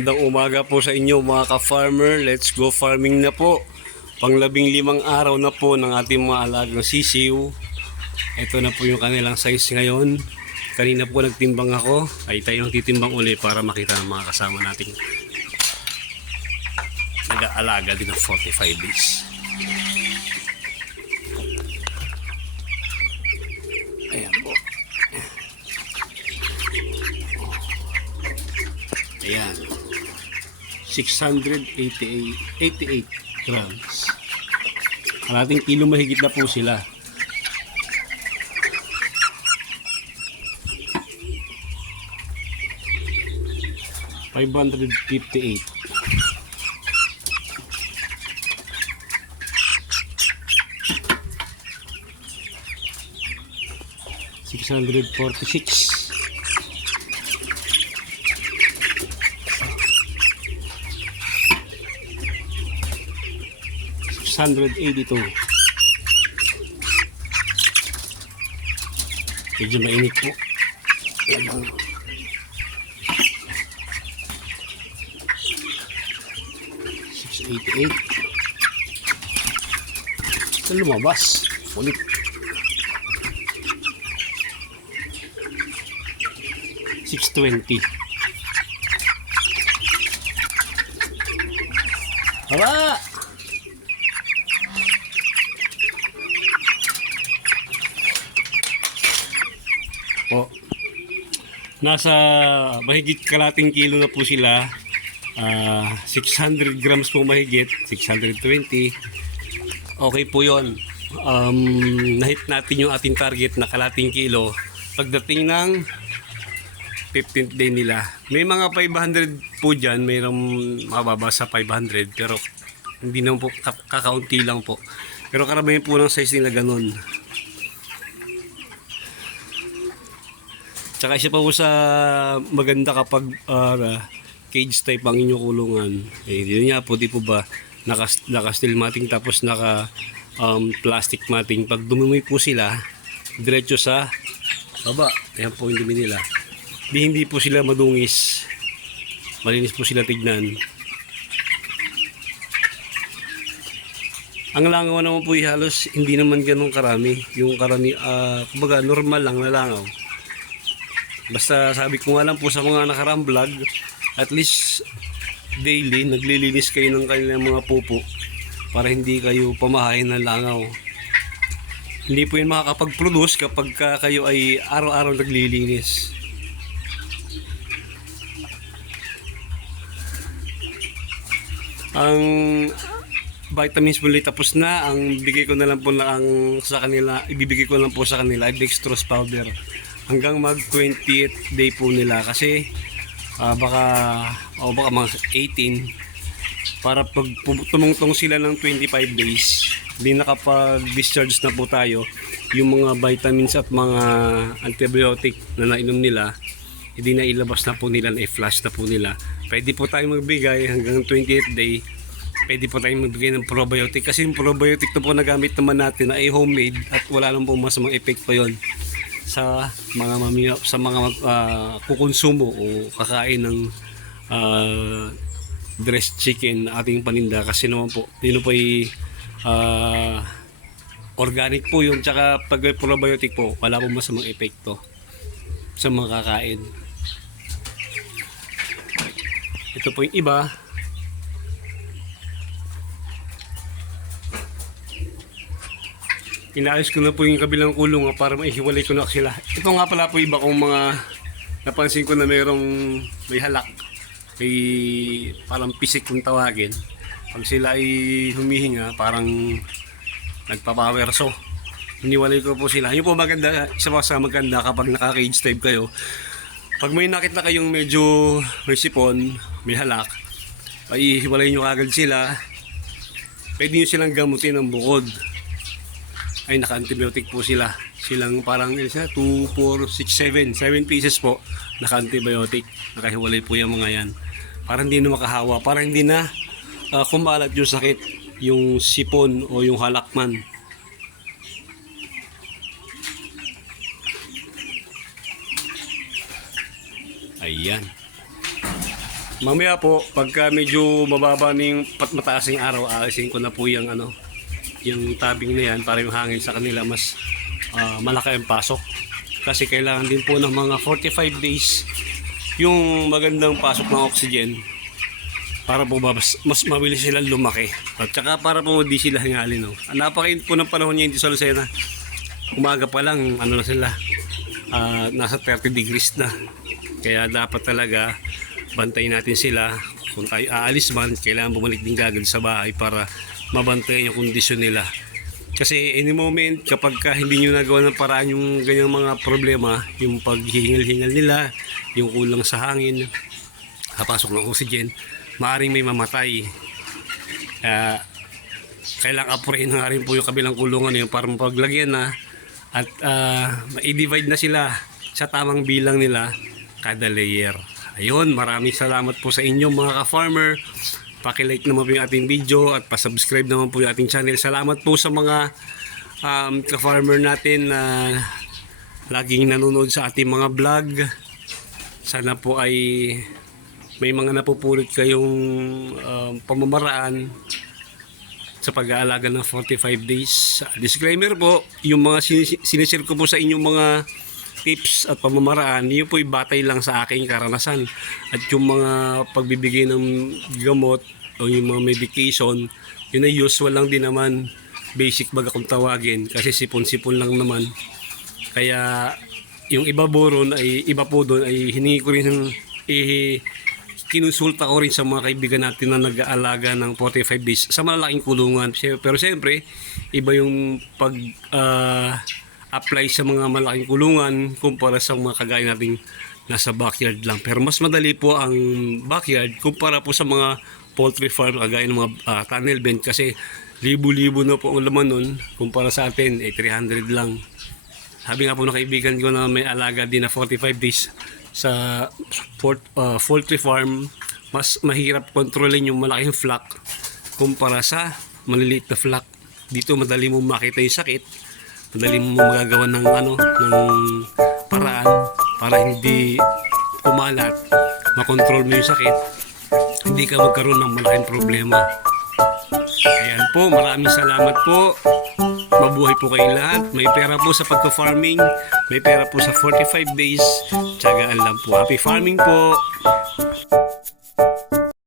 Magandang umaga po sa inyo mga ka-farmer. Let's go farming na po. Pang-15 araw na po ng ating mga alagang sisiw. Ito na po yung kanilang size ngayon. Kanina po nagtimbang ako. Ay tayo titimbang uli para makita ng mga kasama nating nag-aalaga din ng 45 days. Ayan po. Ayan. 688 grams. Kalating kilo mahigit na po sila. $558. $646. $682. Medyo mainit po. Ayan. 688. Ito lumabas. Ulit. 620. Hala! Po. Nasa mahigit kalating kilo na po sila. 600 grams po mahigit. 620. Okay po yun. Nahit natin yung ating target na kalating kilo. Pagdating ng 15th day nila. May mga 500 po dyan. Mayroong mababa sa 500. Pero hindi naman po, kakaunti lang po. Pero karamihan po ng size nila ganun. Tsaka isa pa po sa maganda kapag cage type ang inyong kulungan. Eh, yun nga po, di po ba, naka steel matting tapos naka plastic matting. Pag dumumi po sila, diretso sa baba. Ayan po yung dumi nila. Hindi po sila madungis. Malinis po sila tignan. Ang langaw naman po halos hindi naman ganun karami. Yung karami, kumbaga normal lang na langaw. Basta sabi ko nga lang po sa mga nakarang vlog, at least daily naglilinis kayo ng kanilang mga pupo para hindi kayo pamahain ng langaw. Hindi po yun makakapag-produce kapag kayo ay araw-araw naglilinis. Ang vitamins muli tapos na. Ang bigay ko na lang po sa kanila, ibibigay ko lang po sa kanila dextrose powder hanggang mag 20th day po nila kasi baka mga 18 para pag tumungtong sila ng 25 days hindi nakapag-discharge na po tayo yung mga vitamins at mga antibiotic na nainom nila, hindi na ilabas na po nila, na i-flush na po nila. Pwede po tayong magbigay hanggang 28th day. Pwede po tayong magbigay ng probiotic kasi yung probiotic na po nagamit naman natin ay homemade at wala lang po masamang effect pa yon sa mga kukonsumo o kakain ng dressed chicken na ating paninda kasi naman po yun po ay organic po yun, tsaka pag probiotic po wala po masamang epekto sa mga kakain. Ito po yung iba. Inaayos ko na po yung kabilang kulong para maihiwalay ko na sila. Ito nga pala po iba kong mga napansin ko na may halak. May parang pisik kung tawagin. Pag sila ay humihinga, parang nagpapawerso. Hiniwalay ko po sila. Yun po maganda, isa pa sa maganda kapag naka-cage type kayo. Pag may nakita kayong medyo may sipon, may halak, ay hiwalay nyo kagad sila. Pwede nyo silang gamutin ng bukod. Ay naka-antibiotic po sila. Silang parang 2, 4, 6, 7 pieces po naka-antibiotic. Nakahiwalay po yung mga yan. Para hindi na makahawa. Para hindi na kumalat yung sakit, yung sipon o yung halakman. Ayan. Mamaya po, pagka medyo mababa na yung mataas yung araw, aalisin ko na po yung yung tabing na yan para yung hangin sa kanila mas malaki ang pasok. Kasi kailangan din po ng mga 45 days yung magandang pasok ng oxygen para po mas mabilis silang lumaki. At saka para po di sila hingalin. No? Napakainit po ng panahon niya dito sa Lucena. Umaga pa lang, ano na sila, nasa 30 degrees na. Kaya dapat talaga bantayin natin sila. Kung tayo aalis man, kailangan bumalik din agad sa bahay para mabantayan yung kondisyon nila. Kasi any moment, kapag hindi nyo nagawa ng paraan yung ganyang mga problema, yung paghihingal-hingal nila, yung kulang sa hangin, kapasok ng oxygen, maaaring may mamatay. Kailangan apurahin na rin po yung kabilang kulungan yung para mapaglagyan na at i-divide na sila sa tamang bilang nila kada layer. Ayun, maraming salamat po sa inyo mga ka-farmer. Paki-like naman po yung ating video at pa-subscribe naman po yung ating channel. Salamat po sa mga ka-farmer natin na laging nanonood sa ating mga vlog. Sana po ay may mga napupulot kayong pamamaraan sa pag-aalaga ng 45 days. Disclaimer po, yung mga sinishare ko po sa inyong mga tips at pamamaraan, yun po batay lang sa aking karanasan. At yung mga pagbibigay ng gamot o yung mga medication, yun ay usual lang din naman, basic baga kung tawagin, kasi sipon-sipon lang naman. Kaya yung iba po doon ay hiningi ko rin kinonsulta ko rin sa mga kaibigan natin na nag-aalaga ng 45 days sa malalaking kulungan. Pero siyempre, iba yung apply sa mga malaking kulungan kumpara sa mga kagaya nating nasa backyard lang. Pero mas madali po ang backyard kumpara po sa mga poultry farm kagaya ng mga tunnel vent kasi libo-libo na po ang laman nun kumpara sa atin 300 lang. Sabi nga po ng kaibigan ko na may alaga din na 45 days sa poultry farm, mas mahirap kontrolin yung malaking flock kumpara sa maliliit na flock. Dito madali mo makita yung sakit, madali mo magagawa ng ng paraan para hindi kumalat, makontrol mo yung sakit, hindi ka magkaroon ng malaking problema. Ayan po, maraming salamat po. Mabuhay po kayo lahat. May pera po sa pagka-farming, may pera po sa 45 days. Tiyagaan lang po. Happy farming po.